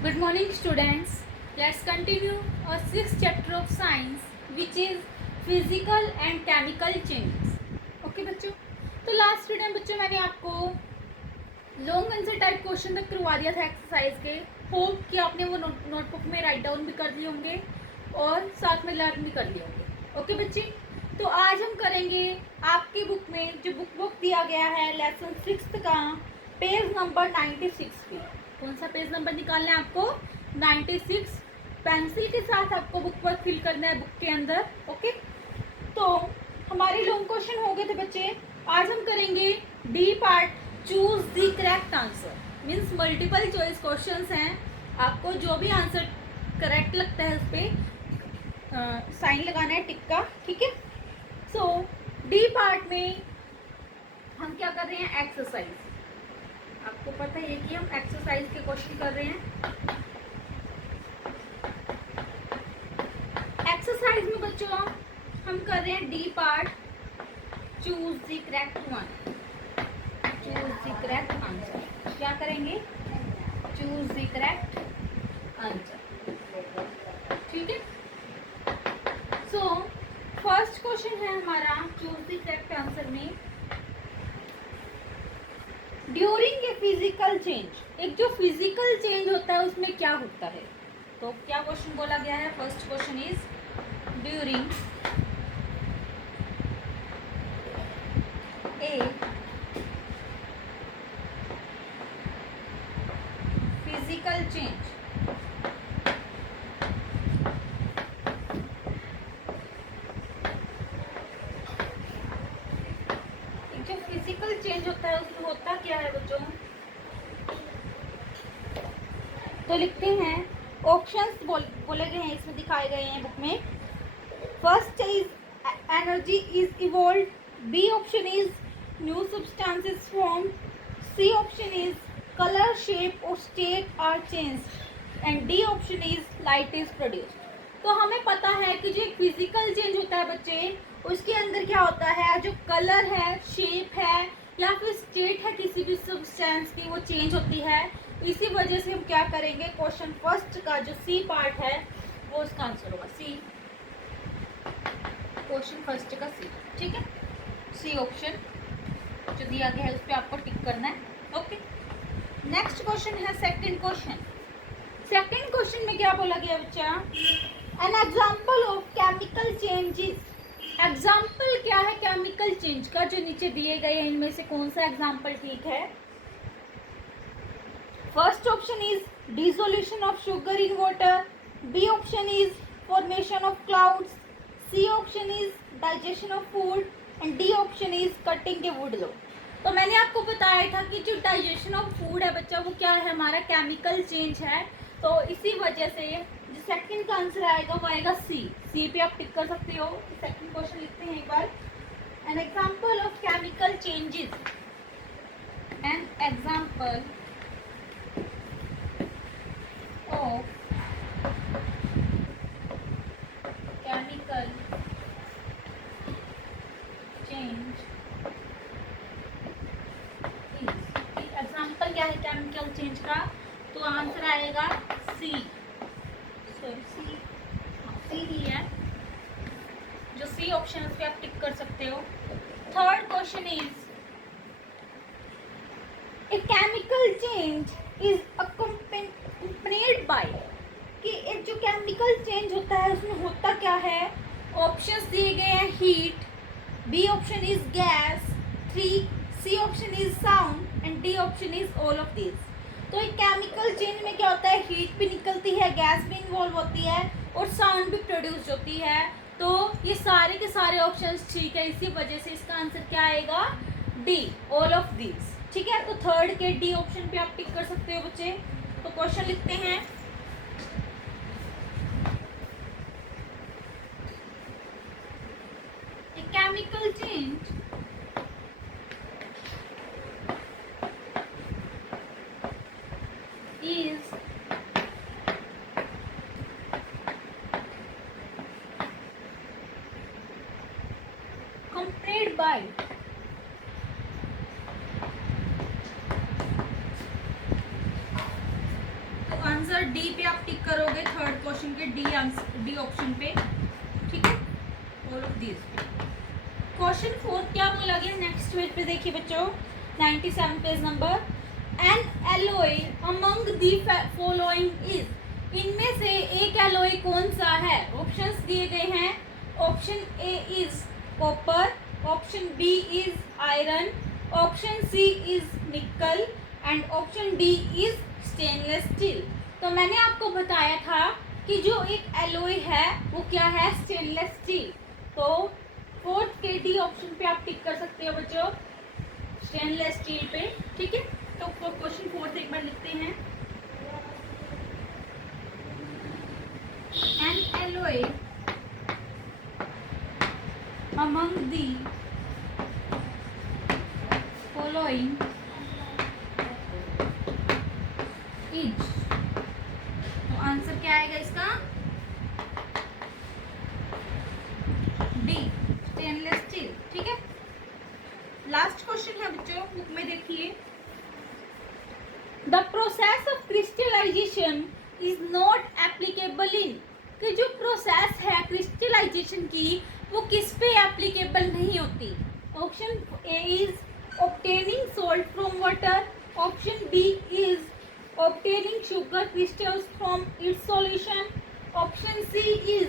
Good morning, students. Let's continue our sixth chapter of science, which is physical and chemical changes. Okay, बच्चों. तो last time बच्चों मैंने आपको long answer type question तक करवा दिया था एक्सरसाइज के. होप कि आपने वो नोटबुक में राइट डाउन भी कर लिए होंगे और साथ में लर्न भी कर लिए होंगे. ओके बच्चे. तो आज हम करेंगे आपकी बुक में जो बुक दिया गया है लेसन 6 का पेज नंबर 96 पे. कौन सा पेज नंबर निकालना है आपको? 96. पेंसिल के साथ आपको बुक पर फिल करना है बुक के अंदर. ओके. तो हमारे लॉन्ग क्वेश्चन हो गए थे बच्चे. आज हम करेंगे D part, choose the correct answer. Means multiple choice questions हैं. आपको जो भी आंसर करेक्ट लगता है उस पर साइन लगाना है टिक का. ठीक है. सो डी पार्ट में हम क्या कर रहे हैं? एक्सरसाइज. आपको पता है कि हम एक्सरसाइज के क्वेश्चन कर रहे हैं. एक्सरसाइज में बच्चों हम कर रहे हैं D part, choose the correct one. Choose the correct answer. क्या करेंगे? Choose the correct answer. ठीक है. सो फर्स्ट क्वेश्चन है हमारा चूज द करेक्ट आंसर में. ड्यूरिंग ए फिजिकल चेंज, एक जो फिजिकल चेंज होता है उसमें क्या होता है? तो क्या क्वेश्चन बोला गया है? First question is during a physical change जो फिजिकल चेंज होता है उसमें होता क्या है बच्चों? तो लिखते हैं ऑप्शंस बोले गए हैं, इसमें दिखाए गए हैं बुक में. First is energy is evolve. B option is new substances form. C option is colour, shape और state are change. And D option is light is produced. तो हमें पता है कि जो फिजिकल चेंज होता है बच्चे, उसके अंदर क्या होता है? जो कलर है, शेप है या फिर स्टेट है किसी भी सब्सटेंस की, वो चेंज होती है. इसी वजह से हम क्या करेंगे? क्वेश्चन फर्स्ट का जो सी पार्ट है वो उसका आंसर होगा सी. क्वेश्चन फर्स्ट का सी. ठीक है. सी ऑप्शन जो दिया गया है उस पर आपको टिक करना है. ओके. नेक्स्ट क्वेश्चन है सेकंड क्वेश्चन. सेकंड क्वेश्चन में क्या बोला गया बच्चा? N example of chemical changes. Example क्या है केमिकल चेंज का? जो नीचे दिए गए हैं इनमें से कौन सा एग्जाम्पल ठीक है? First option is dissolution of sugar in water. B option is formation of clouds. C option is digestion of food. And D option is cutting a wood log. तो मैंने आपको बताया था कि जो डाइजेशन ऑफ फूड है बच्चा, वो क्या है? हमारा केमिकल चेंज है. तो इसी वजह से जो सेकंड का आंसर आएगा वो आएगा सी. सी पे आप टिक कर सकते हो. सेकंड क्वेश्चन लिखते हैं एक बार. An example of chemical changes. An example of chemical change. Example क्या है केमिकल चेंज का? तो आंसर आएगा सी. सॉरी सी ही है. जो सी ऑप्शन है उस पर आप टिक कर सकते हो. Third question is a chemical change is accompanied by. कि एक जो केमिकल चेंज होता है उसमें होता क्या है? ऑप्शंस दिए गए हैं heat. B option is gas. C option is sound. And D option is all of this. तो एक केमिकल चेंज में क्या होता है? हीट भी निकलती है, गैस भी इन्वॉल्व होती है और साउंड भी प्रोड्यूस होती है. तो ये सारे के सारे ऑप्शंस ठीक है. इसी वजह से इसका आंसर क्या आएगा? D, all of this. ठीक है. तो थर्ड के डी ऑप्शन पे आप टिक कर सकते हो बच्चे. तो क्वेश्चन लिखते हैं. Chemical change is accompanied by answer D पे आप टिक करोगे, थर्ड क्वेश्चन के डी आंसर, डी ऑप्शन पे, ठीक है, ऑल ऑफ दिस पे। क्वेश्चन 4 क्या बोला गया नेक्स्ट पेज पे देखिए बच्चों, 97 page number. N alloy among the following is, इनमें से एक एलॉय कौन सा है? ऑप्शंस दिए गए हैं। Option A is copper, option B is iron, option C is nickel and option D is stainless steel. तो मैंने आपको बताया था कि जो एक एलॉय है वो क्या है? Stainless steel. तो फोर्थ के डी ऑप्शन पे आप टिक कर सकते हो बच्चों, स्टेनलेस स्टील पे, ठीक है। तो क्वेश्चन 4 एक बार लिखते हैं। N alloy among the following is, तो आंसर क्या आएगा इसका? डी, स्टेनलेस स्टील, ठीक है। लास्ट क्वेश्चन है बच्चों, बुक में देखिए। The process of crystallization is not applicable in, कि जो प्रोसेस है क्रिस्टलाइजेशन की वो किस पे एप्लीकेबल नहीं होती? Option A is obtaining salt from water, option B is obtaining sugar crystals from its solution, option C is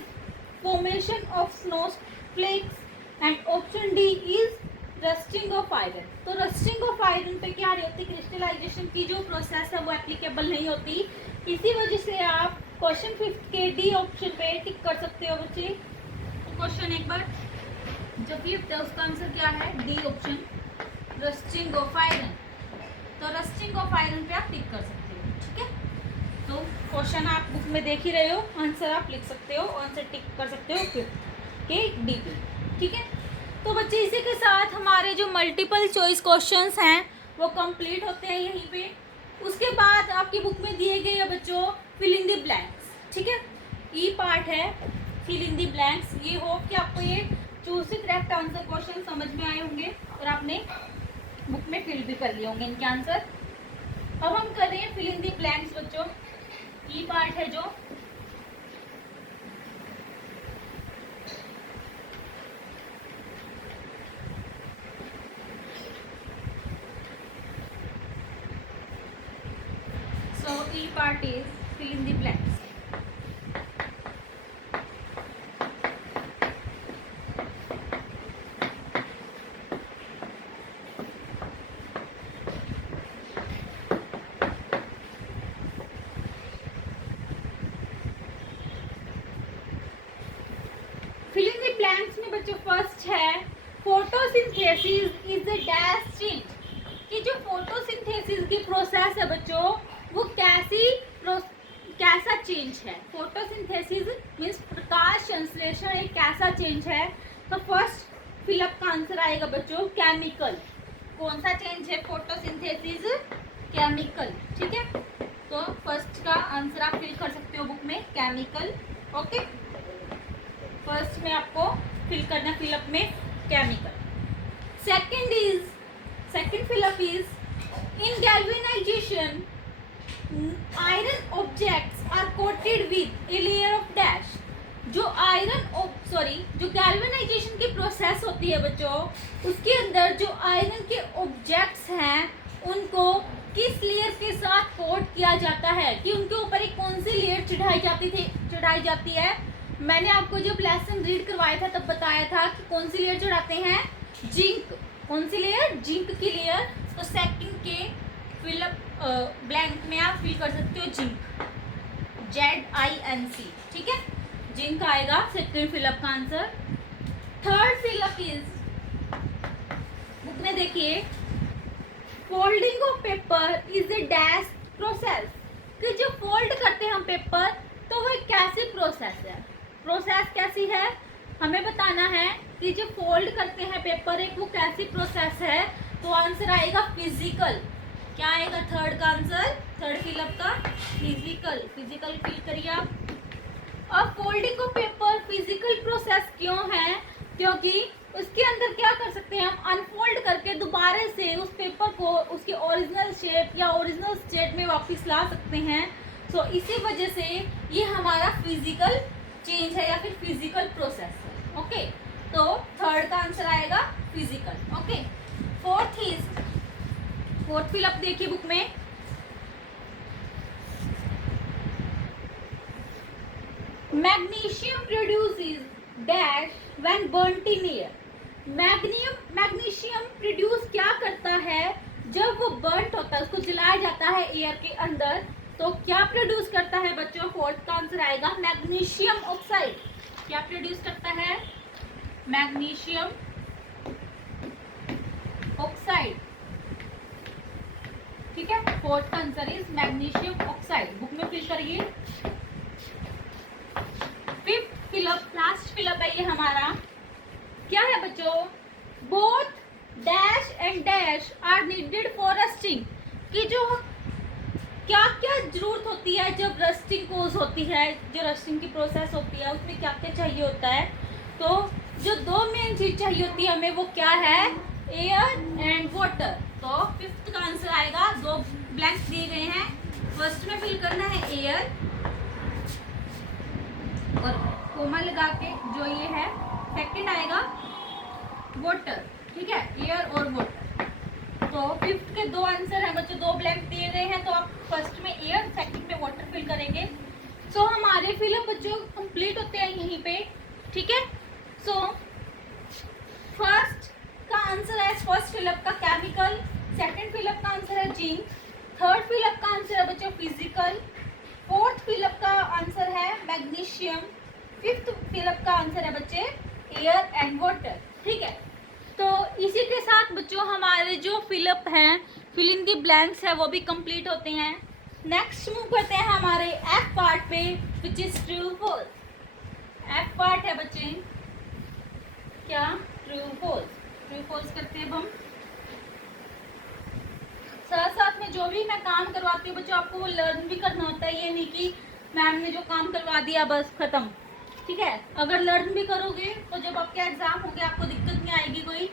formation of snow flakes and option D is rusting of iron. तो rusting of iron पे क्या नहीं होती? Crystallisation की जो process है वो applicable नहीं होती। इसी वजह से आप क्वेश्चन 5 के डी ऑप्शन पे टिक कर सकते हो बच्चे। क्वेश्चन एक बार जो 5th है उसका आंसर क्या है? D option, rusting of iron. तो रस्टिंग ऑफ आयरन पे आप टिक कर सकते हो, ठीक है। तो क्वेश्चन आप बुक में देख ही रहे हो, आंसर आप लिख सकते हो, आंसर टिक कर सकते हो 5th के डी पे, ठीक है। तो बच्चे इसी के साथ हमारे जो मल्टीपल चॉइस क्वेश्चंस हैं वो कंप्लीट होते हैं यहीं पे। उसके बाद आपकी बुक में दिए गए हैं बच्चों फिल इन द ब्लैंक्स, ठीक है। ई पार्ट है फिल इन द ब्लैंक्स। ये होप कि आपको ये choose the correct answer question समझ में आए होंगे और आपने बुक में फिल भी कर लिए होंगे इनके आंसर। अब हम कर रहे हैं फिल इन द ब्लैंक्स बच्चों। ई पार्ट है जो, so E part is fill in the blanks. Fill in the blanks में बच्चों फर्स्ट है photosynthesis is a dash change, कि जो फोटोसिंथेसिस की प्रोसेस है बच्चों वो कैसा चेंज है? फोटोसिंथेसिस मीन्स प्रकाश संश्लेषण एक कैसा चेंज है? तो फर्स्ट फिलअप का आंसर आएगा बच्चों केमिकल। कौन सा चेंज है? फोटोसिंथेसिस केमिकल, ठीक है। तो फर्स्ट का आंसर आप फिल कर सकते हो बुक में केमिकल, ओके। फर्स्ट में आपको फिल करना फिलअप में chemical. Second fill up is in galvanization iron objects are coated with a layer of dash. जो जो गैल्वेनाइजेशन की प्रोसेस होती है बच्चों उसके अंदर जो आयरन के ऑब्जेक्ट्स हैं उनको किस लेयर के साथ कोट किया जाता है, कि उनके ऊपर एक कौन सी लेयर चढ़ाई जाती है। मैंने आपको जब लेसन रीड करवाया था तब बताया था कि कौन सी लेयर चढ़ाते हैं? जिंक। कौन सी लेयर? जिंक की लेयर। तो सेकंड के फिलअप ब्लैंक में आप फिल कर सकते हो जिंक, ZINC, ठीक है। जिंक आएगा सेकंड फिलअप का answer. Third fill up is book में देखिए folding of paper is a dash process, कि जो फोल्ड करते हैं हम पेपर तो वो कैसी प्रोसेस है? प्रोसेस कैसी है हमें बताना है कि जो फोल्ड करते हैं पेपर एक वो कैसी प्रोसेस है। तो आंसर आएगा फिजिकल। क्या आएगा थर्ड का आंसर? थर्ड फिलअप का फिजिकल फिल करिए आप। अब folding of paper physical process क्यों है? क्योंकि उसके अंदर क्या कर सकते हैं हम? अनफोल्ड करके दोबारा से उस पेपर को उसके ओरिजिनल शेप या ओरिजिनल स्टेट में वापस ला सकते हैं। सो इसी वजह से ये हमारा फिजिकल चेंज है या फिर फिजिकल प्रोसेस है। ओके, तो थर्ड का आंसर आएगा फिजिकल। ओके, फोर्थ फिलअप देखिए बुक में। Magnesium produces dash when burnt in air. Magnesium produce क्या करता है जब वो बर्नट होता है, उसको जलाया जाता है एयर के अंदर, तो क्या प्रोड्यूस करता है बच्चों? फोर्थ का आंसर आएगा मैग्नीशियम ऑक्साइड। क्या प्रोड्यूस करता है? Magnesium oxide. ठीक है, फोर्थ का answer is magnesium oxide. Book में फिल करिए। फिफ्थ फिलअप, लास्ट फिलअप है ये हमारा। क्या है बच्चों? Both dash and dash are needed for rusting. कि जो क्या क्या जरूरत होती है जब रस्टिंग कोज होती है, जो रस्टिंग की प्रोसेस होती है उसमें क्या क्या चाहिए होता है? तो जो दो मेन चीज चाहिए होती है हमें, वो क्या है? Air and water. तो फिफ्थ का आंसर आएगा, दो ब्लैंक्स दिए गए हैं, फर्स्ट में फिल करना है एयर और कोमा लगा के जो ये है, सेकंड आएगा वाटर। ठीक है, एयर और वाटर। तो फिफ्थ के दो आंसर हैं बच्चों, दो ब्लैंक दिए गए हैं, तो आप फर्स्ट में एयर, सेकंड में वाटर फिल करेंगे। सो हमारे फिलअप बच्चों कंप्लीट होते हैं यहीं पे। ठीक है, सो फर्स्ट का आंसर है, फर्स्ट फिलअप का केमिकल, सेकंड फिलअप का आंसर है जिंक, थर्ड फिलअप का आंसर है बच्चों फिजिकल, फोर्थ फिलअप का आंसर है मैग्नीशियम, फिफ्थ फिलअप का आंसर है बच्चे एयर एंड वाटर। ठीक है, तो इसी के साथ बच्चों हमारे जो फिलअप हैं, फिल इन दी ब्लैंक्स है, वो भी कंप्लीट होते हैं। नेक्स्ट मूव करते हैं हमारे एफ पार्ट पे, which is true false. F part है बच्चे क्या? True false. ट्रू फॉल्स करते हैं हम। साथ साथ में जो भी मैं काम करवाती हूँ बच्चों, आपको वो लर्न भी करना होता है। ये नहीं कि मैम ने जो काम करवा दिया बस खत्म। ठीक है, अगर लर्न भी करोगे तो जब आपके एग्जाम होंगे आपको दिक्कत नहीं आएगी कोई।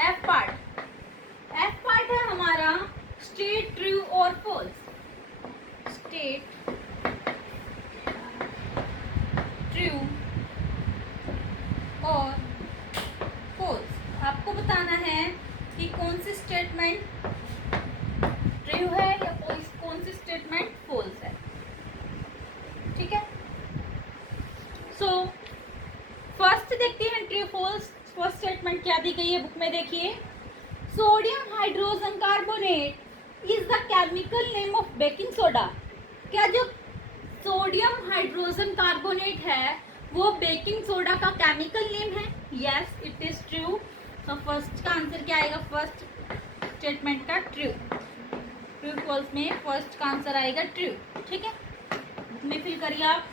एफ पार्ट, एफ पार्ट है हमारा स्टेट ट्रू और फॉल्स। स्टेट ट्रू और फॉल्स। आपको बताना है कि कौन सी स्टेटमेंट ट्रू है या कौन सी स्टेटमेंट फॉल्स है। ठीक है, सो फर्स्ट देखते हैं ट्रू फॉल्स। फर्स्ट स्टेटमेंट क्या दी गई है बुक में, देखिए। Sodium hydrogen carbonate is the chemical name of baking soda. क्या जो सोडियम हाइड्रोजन कार्बोनेट है वो बेकिंग सोडा का केमिकल नेम है? Yes, it is true. तो फर्स्ट का आंसर क्या आएगा? फर्स्ट स्टेटमेंट का ट्रू। ट्रू फॉल्स में फर्स्ट का आंसर आएगा ट्रू। ठीक है, बुक में फिल करिए आप।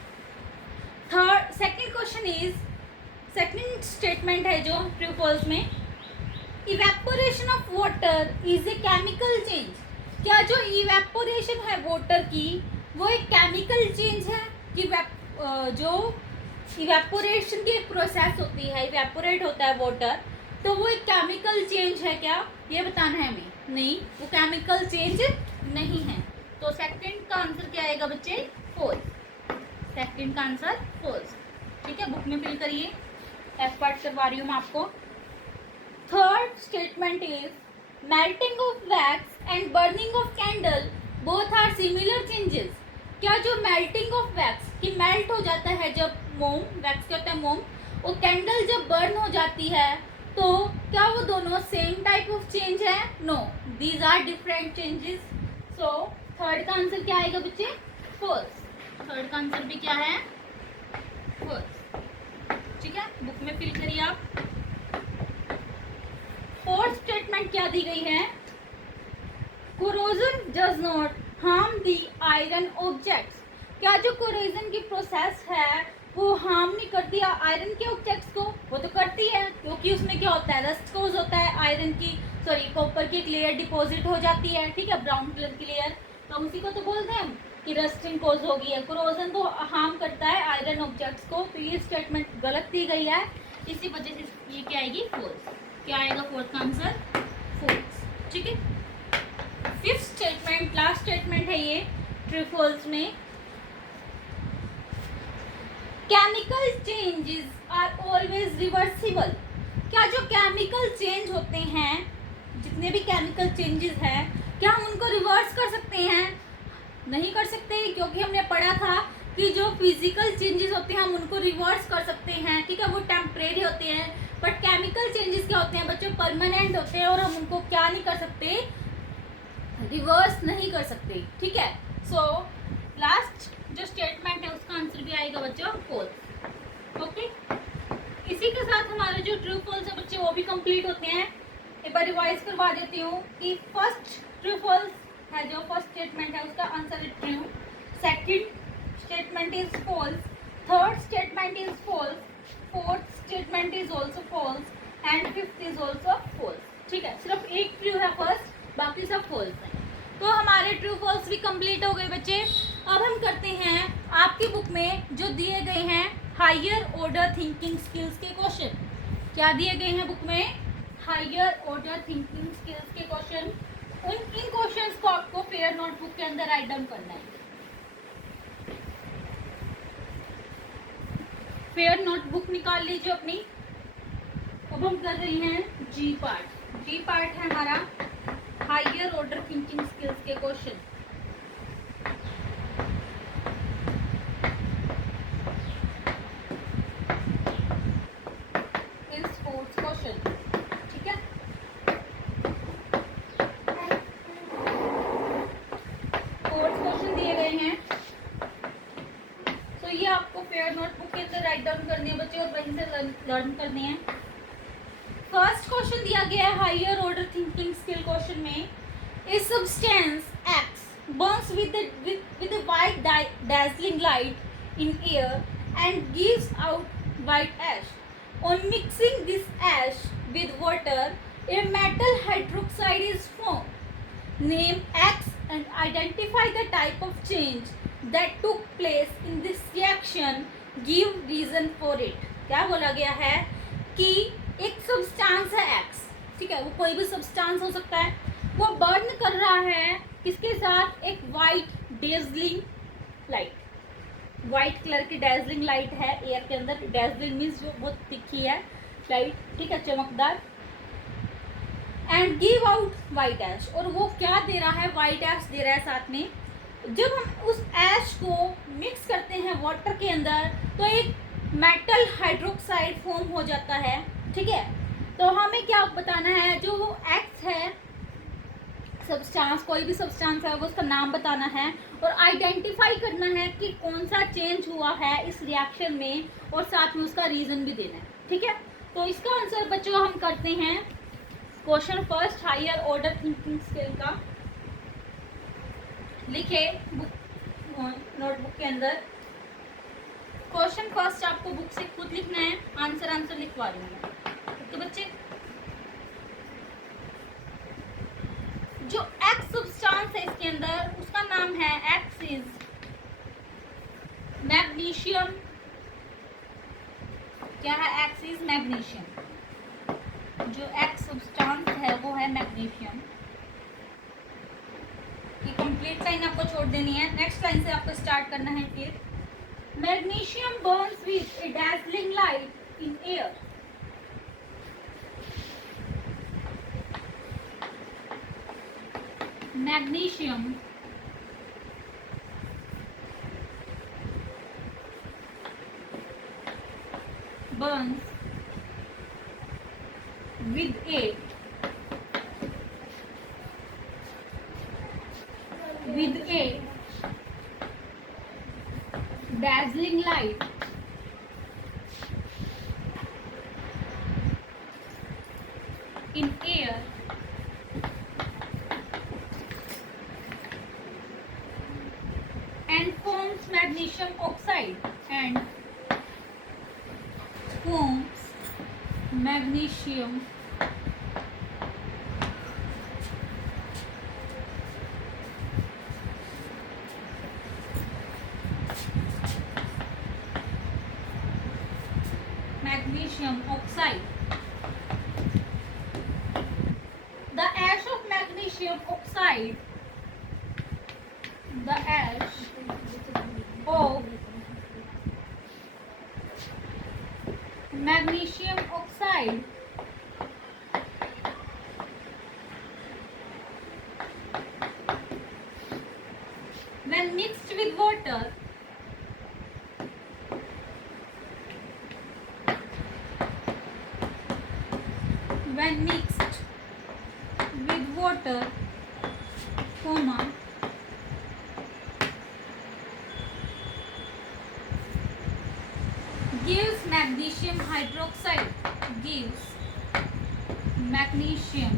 Third second question is, second statement है जो ट्रू फॉल्स में, evaporation of water is a chemical change. क्या जो इवेपोरेशन है वाटर की वो एक केमिकल चेंज है? कि जो इवेपोरेशन की एक प्रोसेस होती है, इवेपोरेट होता है वाटर, तो वो एक केमिकल चेंज है क्या? ये बताना है हमें। नहीं, वो केमिकल चेंज नहीं है। तो सेकंड का आंसर क्या आएगा बच्चे? फॉल्स। सेकंड का आंसर फॉल्स। ठीक है, बुक में फिल करिए। एफ पार्ट करवा रही हूँ मैं आपको। Third statement is, melting of wax and burning of candle both are similar changes. क्या जो मेल्टिंग ऑफ वैक्स, कि मेल्ट हो जाता है जब मोम, वैक्स क्या होता है मोम, और कैंडल जब बर्न हो जाती है, तो क्या वो दोनों सेम टाइप ऑफ चेंज है? No, these are different changes. So third का आंसर क्या आएगा बच्चे? फॉल्स। थर्ड का आंसर भी क्या है? फॉल्स। ठीक है, बुक में फिल करिए आप। फोर्थ स्टेटमेंट क्या दी गई है? Corrosion does not harm the iron objects. क्या जो कोरोजन की प्रोसेस है वो हार्म नहीं करती आयरन के ऑब्जेक्ट्स को? वो तो करती है, क्योंकि उसमें क्या होता है? रस्ट कोज होता है, आयरन की कॉपर की एक लेयर डिपॉजिट हो जाती है। ठीक है, ब्राउन कलर की लेयर, तो उसी को तो बोलते हैं हम कि रस्टिंग कोज हो गई है। कोरोजन तो हार्म करता है आयरन ऑब्जेक्ट्स को। तो ये स्टेटमेंट गलत दी गई है, इसी वजह से ये क्या आएगी? फॉल्स। क्या आएगा फोर्थ का आंसर? फॉल्स। ठीक है, फिफ्थ स्टेटमेंट, लास्ट स्टेटमेंट है ये, ट्रू फॉल्स में chemical changes are always reversible. क्या जो केमिकल चेंज होते हैं, जितने भी केमिकल चेंजेस हैं, क्या हम उनको रिवर्स कर सकते हैं? नहीं कर सकते, क्योंकि हमने पढ़ा था कि जो फिजिकल चेंजेस होते हैं हम उनको रिवर्स कर सकते हैं, ठीक है, वो टेम्परेरी होते हैं। बट केमिकल चेंजेस क्या होते हैं बच्चों? परमानेंट होते हैं और हम उनको क्या नहीं कर सकते? रिवर्स नहीं कर सकते, ठीक है। सो लास्ट जो स्टेटमेंट है उसका आंसर भी आएगा बच्चों फॉल्स। ओके, इसी के साथ हमारे जो ट्रू फॉल्स है बच्चे वो भी कंप्लीट होते हैं। एक बार रिवाइज करवा देती हूँ कि फर्स्ट ट्रू फॉल्स है, जो फर्स्ट स्टेटमेंट है उसका आंसर है true, second statement is false, third statement is false, fourth statement is also false and fifth is also false, ठीक है। सिर्फ एक ट्रू है फर्स्ट, बाकी सब फॉल्स है। तो हमारे ट्रू फॉल्स भी कंप्लीट हो गए बच्चे। अब हम करते हैं आपकी बुक में जो दिए गए हैं हायर ऑर्डर थिंकिंग स्किल्स के क्वेश्चन। क्या दिए गए हैं बुक में? हायर ऑर्डर थिंकिंग स्किल्स के क्वेश्चन। इन क्वेश्चंस को आपको फेयर नोटबुक के अंदर राइट डाउन करना है। फेयर नोटबुक निकाल लीजिए अपनी। अब हम कर रही हैं जी पार्ट। जी पार्ट है हमारा हायर ऑर्डर थिंकिंग स्किल्स के क्वेश्चन। इन स्पोर्ट्स क्वेश्चन, ठीक है। स्पोर्ट्स क्वेश्चन दिए गए हैं, तो ये आपको फेयर नोटबुक के अंदर राइट डाउन करनी है बच्चे और वहीं से लर्न करनी है। फर्स्ट क्वेश्चन दिया गया है higher order thinking skill question में, a substance X burns with a white dazzling light in air and gives out white ash. On mixing this ash with water, a metal hydroxide is formed. Name X and identify the type of change that took place in this reaction. Give reason for it. क्या बोला गया है कि एक substance है x, ठीक है, वो कोई भी सब्सटेंस हो सकता है, वो बर्न कर रहा है किसके साथ? एक white dazzling light, white colour की डेजलिंग लाइट है एयर के अंदर। डेजलिंग मीन्स जो बहुत तिखी है लाइट, ठीक है, चमकदार। एंड गिव आउट वाइट ऐश, और वो क्या दे रहा है? वाइट ऐश दे रहा है साथ में। जब हम उस ऐश को मिक्स करते हैं वाटर के अंदर तो एक मेटल हाइड्रोक्साइड फॉर्म हो जाता है, ठीक है। तो हमें क्या बताना है? जो वो एक्स है सब्सटेंस, कोई भी सब्सटेंस है वो उसका नाम बताना है और आइडेंटिफाई करना है कि कौन सा चेंज हुआ है इस रिएक्शन में, और साथ में उसका रीज़न भी देना है, ठीक है। तो इसका आंसर बच्चों हम करते हैं question first higher order thinking skill का। लिखे बुक नोटबुक के अंदर क्वेश्चन फर्स्ट आपको बुक से खुद लिखना है, आंसर लिखवा दूंगा। तो बच्चे जो एक्स सब्सटेंस है इसके अंदर उसका नाम है एक्स इज मैग्नीशियम। क्या है? X is magnesium. जो एक्स सब्सटेंस है वो है मैग्नीशियम। ये कंप्लीट लाइन आपको छोड़ देनी है, नेक्स्ट लाइन से आपको स्टार्ट करना है। फिर magnesium Burns with A dazzling light in air. Magnesium burns with a dazzling light in air and forms magnesium oxide and forms magnesium oxide. The ash of magnesium oxide, the ash of magnesium oxide when mixed with water comma gives magnesium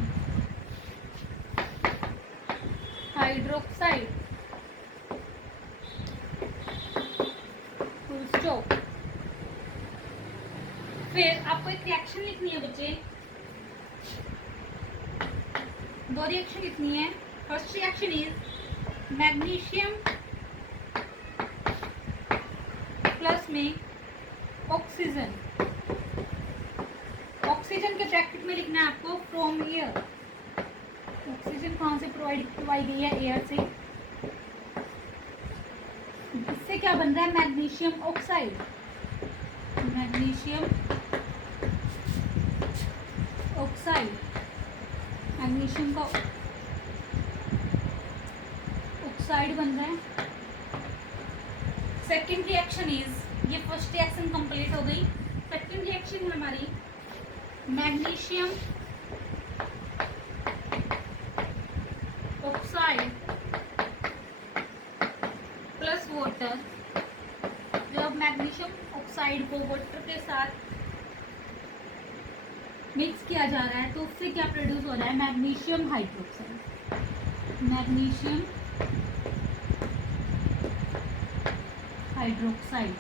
hydroxide full stop। फिर आपको एक reaction लिखनी है बच्चे, दो reaction लिखनी है। First reaction is magnesium plus में ऑक्सीजन। ऑक्सीजन के ब्रैकेट में लिखना है आपको फ्रॉम एयर। ऑक्सीजन कहाँ से प्रोवाइड करवाई गई है? एयर से। इससे क्या बन रहा है? Magnesium oxide. Magnesium oxide, magnesium का ऑक्साइड बन रहा है। सेकेंड रिएक्शन इज, ये फर्स्ट रिएक्शन कंप्लीट हो गई। सेकेंड रिएक्शन है हमारी मैग्नीशियम ऑक्साइड प्लस वाटर। जब मैग्नीशियम ऑक्साइड को वाटर के साथ मिक्स किया जा रहा है तो उससे क्या प्रोड्यूस हो रहा है? Magnesium hydroxide. Magnesium hydroxide.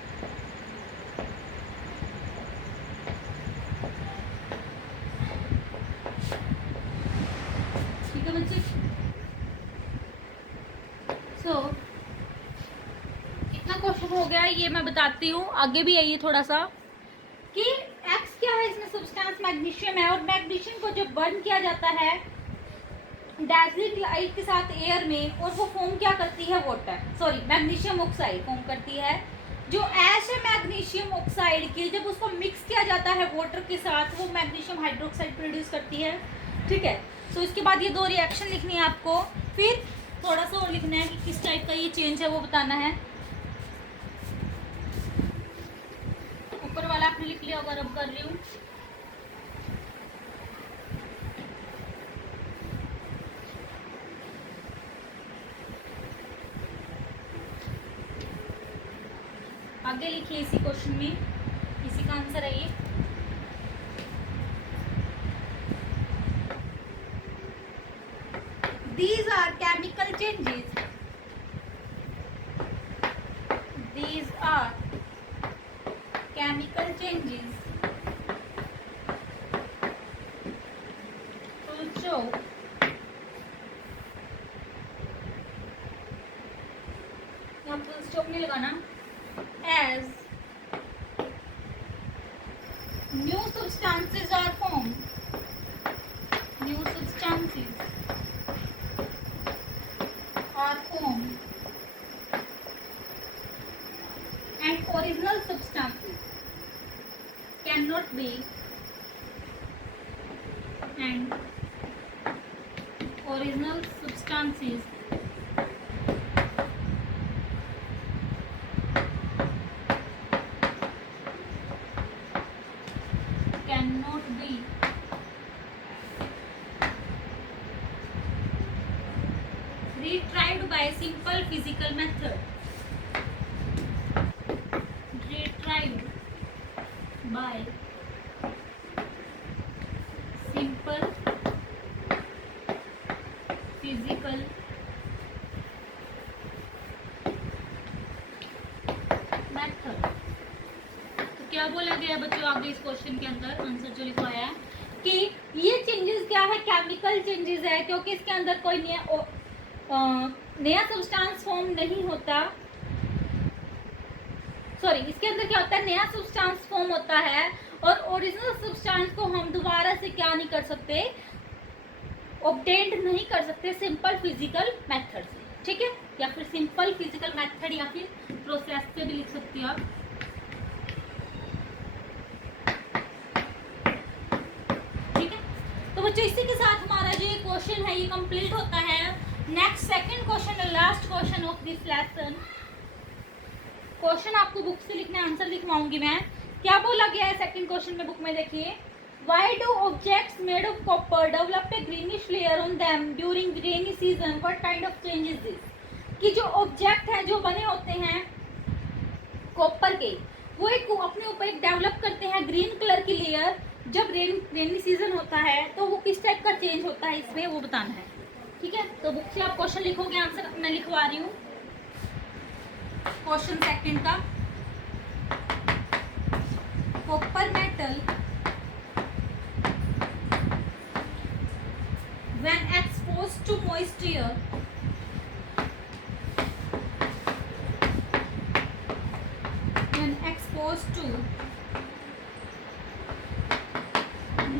ठीक है बच्चे। इतना क्वेश्चन हो गया, ये मैं बताती हूँ। आगे भी आइए थोड़ा सा कि एक्स क्या है, इसमें सब्सटेंस मैग्नीशियम है और मैग्नीशियम को जब बर्न किया जाता है डेजर्ट लाइट के साथ एयर में, और वो फॉर्म क्या करती है? Water, sorry magnesium oxide form करती है। जो ऐश है मैग्नीशियम ऑक्साइड की, जब उसको मिक्स किया जाता है वाटर के साथ, वो मैग्नीशियम हाइड्रोक्साइड प्रोड्यूस करती है। ठीक है। सो इसके बाद ये दो रिएक्शन लिखनी है आपको। फिर थोड़ा सा और लिखना है कि किस टाइप का ये चेंज है, वो बताना है। ऊपर वाला आपने लिख लिया होगा, अब कर रही हूँ। आगे लिखिए इसी क्वेश्चन में, इसी का आंसर है ये। These are chemical changes. These are chemical changes to show यहाँ फुल स्टॉप नहीं लगाना। As new substances are formed, new substances are formed and original substances cannot be, and original substances cannot be retrieved by simple physical method. Retrieved by simple physical method। तो क्या बोला गया बच्चों आगे इस question के अंदर? आंसर जो लिखवाया है कि ये चेंजेस क्या है? केमिकल चेंजेस है, क्योंकि इसके अंदर कोई नया सब्सटेंस फॉर्म नहीं होता। सॉरी, इसके अंदर क्या होता है? नया सब्सटेंस फॉर्म होता है और ओरिजिनल सब्सटेंस को हम दोबारा से क्या नहीं कर सकते? ऑब्टेन्ड नहीं कर सकते सिंपल फिजिकल मेथड से। ठीक है, या फिर सिंपल फिजिकल मेथड या फिर प्रोसेस से भी लिख सकती हो आप। ठीक है, तो बच्चों इसी के साथ हमारा जो ये क्वेश्चन है ये कंप्लीट होता है। नेक्स्ट सेकंड क्वेश्चन है, last question of this lesson. Question आपको बुक से लिखना, आंसर लिखवाऊंगी मैं। क्या बोला गया है सेकंड क्वेश्चन में, बुक में देखिए। Why do objects made of copper develop a greenish layer on them during the rainy season? What kind of change is this? कि जो ऑब्जेक्ट हैं जो बने होते हैं कॉपर के, वो एक अपने ऊपर एक डेवलप करते हैं ग्रीन कलर की लेयर। जब रेनी सीजन होता है तो वो किस टाइप का चेंज होता है इसमें वो बताना है। ठीक है, तो बुक से आप क्वेश्चन लिखोगे, आंसर मैं लिखवा रही हूँ। क्वेश्चन सेकंड का, copper metal when exposed to moisture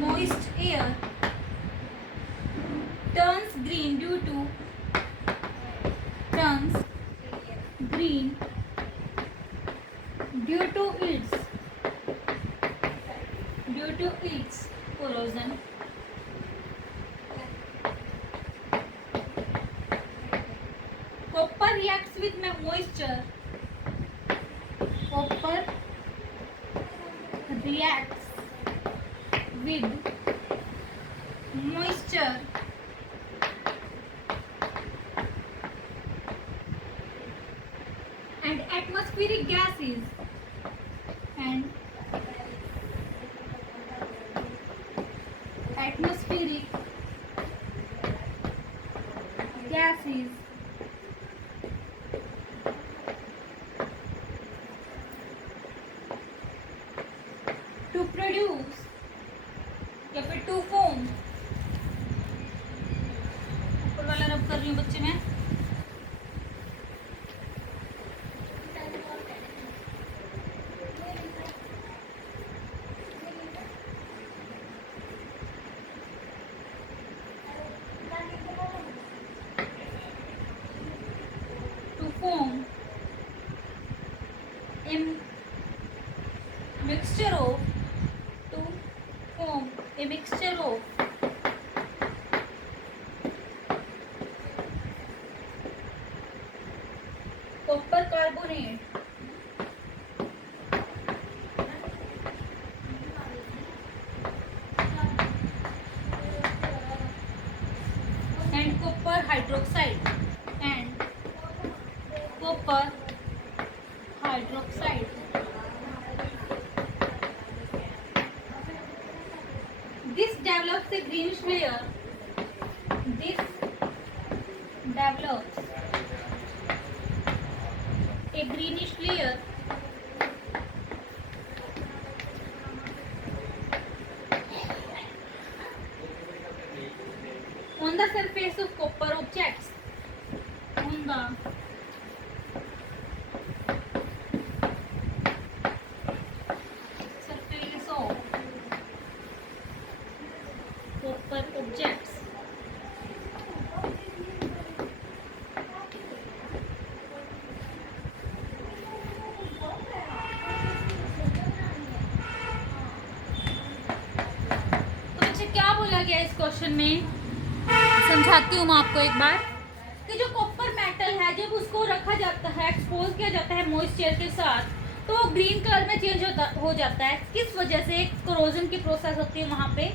moist air turns green due to its corrosion. Copper reacts with moisture. Copper reacts with moisture and atmospheric gases to produce या फिर to form. ऊपर वाला रब कर रही हूँ बच्चे मैं। To form mixture of a mixture of copper carbonate and copper hydroxide This develops a greenish layer. On the surface of copper objects. On the surface of copper objects. तो बच्चे क्या बोला गया इस क्वेश्चन में, समझाती हूँ मैं आपको एक बार। कि जो कॉपर मेटल है जब उसको रखा जाता है, एक्सपोज किया जाता है मॉइस्चर के साथ, तो वो ग्रीन कलर में चेंज हो जाता है। किस वजह से? कोरोजन की प्रोसेस होती है वहाँ पे।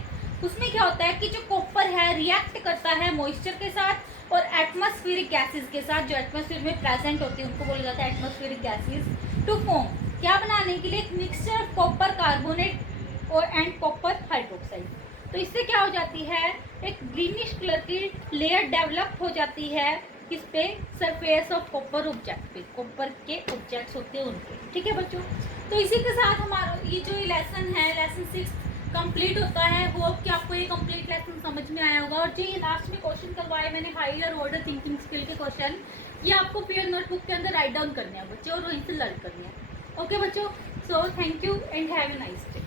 उसमें क्या होता है कि जो कॉपर है रिएक्ट करता है मॉइस्चर के साथ और एटमॉस्फेरिक गैसेस के साथ, जो एटमॉस्फेयर में प्रेजेंट होती है उनको बोला जाता है एटमॉस्फेरिक गैसेस। टू फॉर्म, क्या बनाने के लिए? एक मिक्सचर ऑफ कॉपर कार्बोनेट और एंड कॉपर हाइड्रोक्साइड। तो इससे क्या हो जाती है, एक ग्रीनिश कलर की लेयर डेवलप हो जाती है किस पे? सरफेस ऑफ कॉपर ऑब्जेक्ट पे, कॉपर के ऑब्जेक्ट्स होते हैं उनके। ठीक है बच्चों, तो इसी के साथ हमारा ये जो लेसन है, लेसन 6 कंप्लीट होता है। होप कि आपको ये कंप्लीट लेसन समझ में आया होगा। और जो ये लास्ट में क्वेश्चन करवाए मैंने हायर ऑर्डर थिंकिंग स्किल के क्वेश्चन, ये आपको पेयर नोटबुक के अंदर राइट डाउन करने हैं बच्चे और वहीं से लर्न करने हैं। ओके बच्चों, so thank you and have a nice day.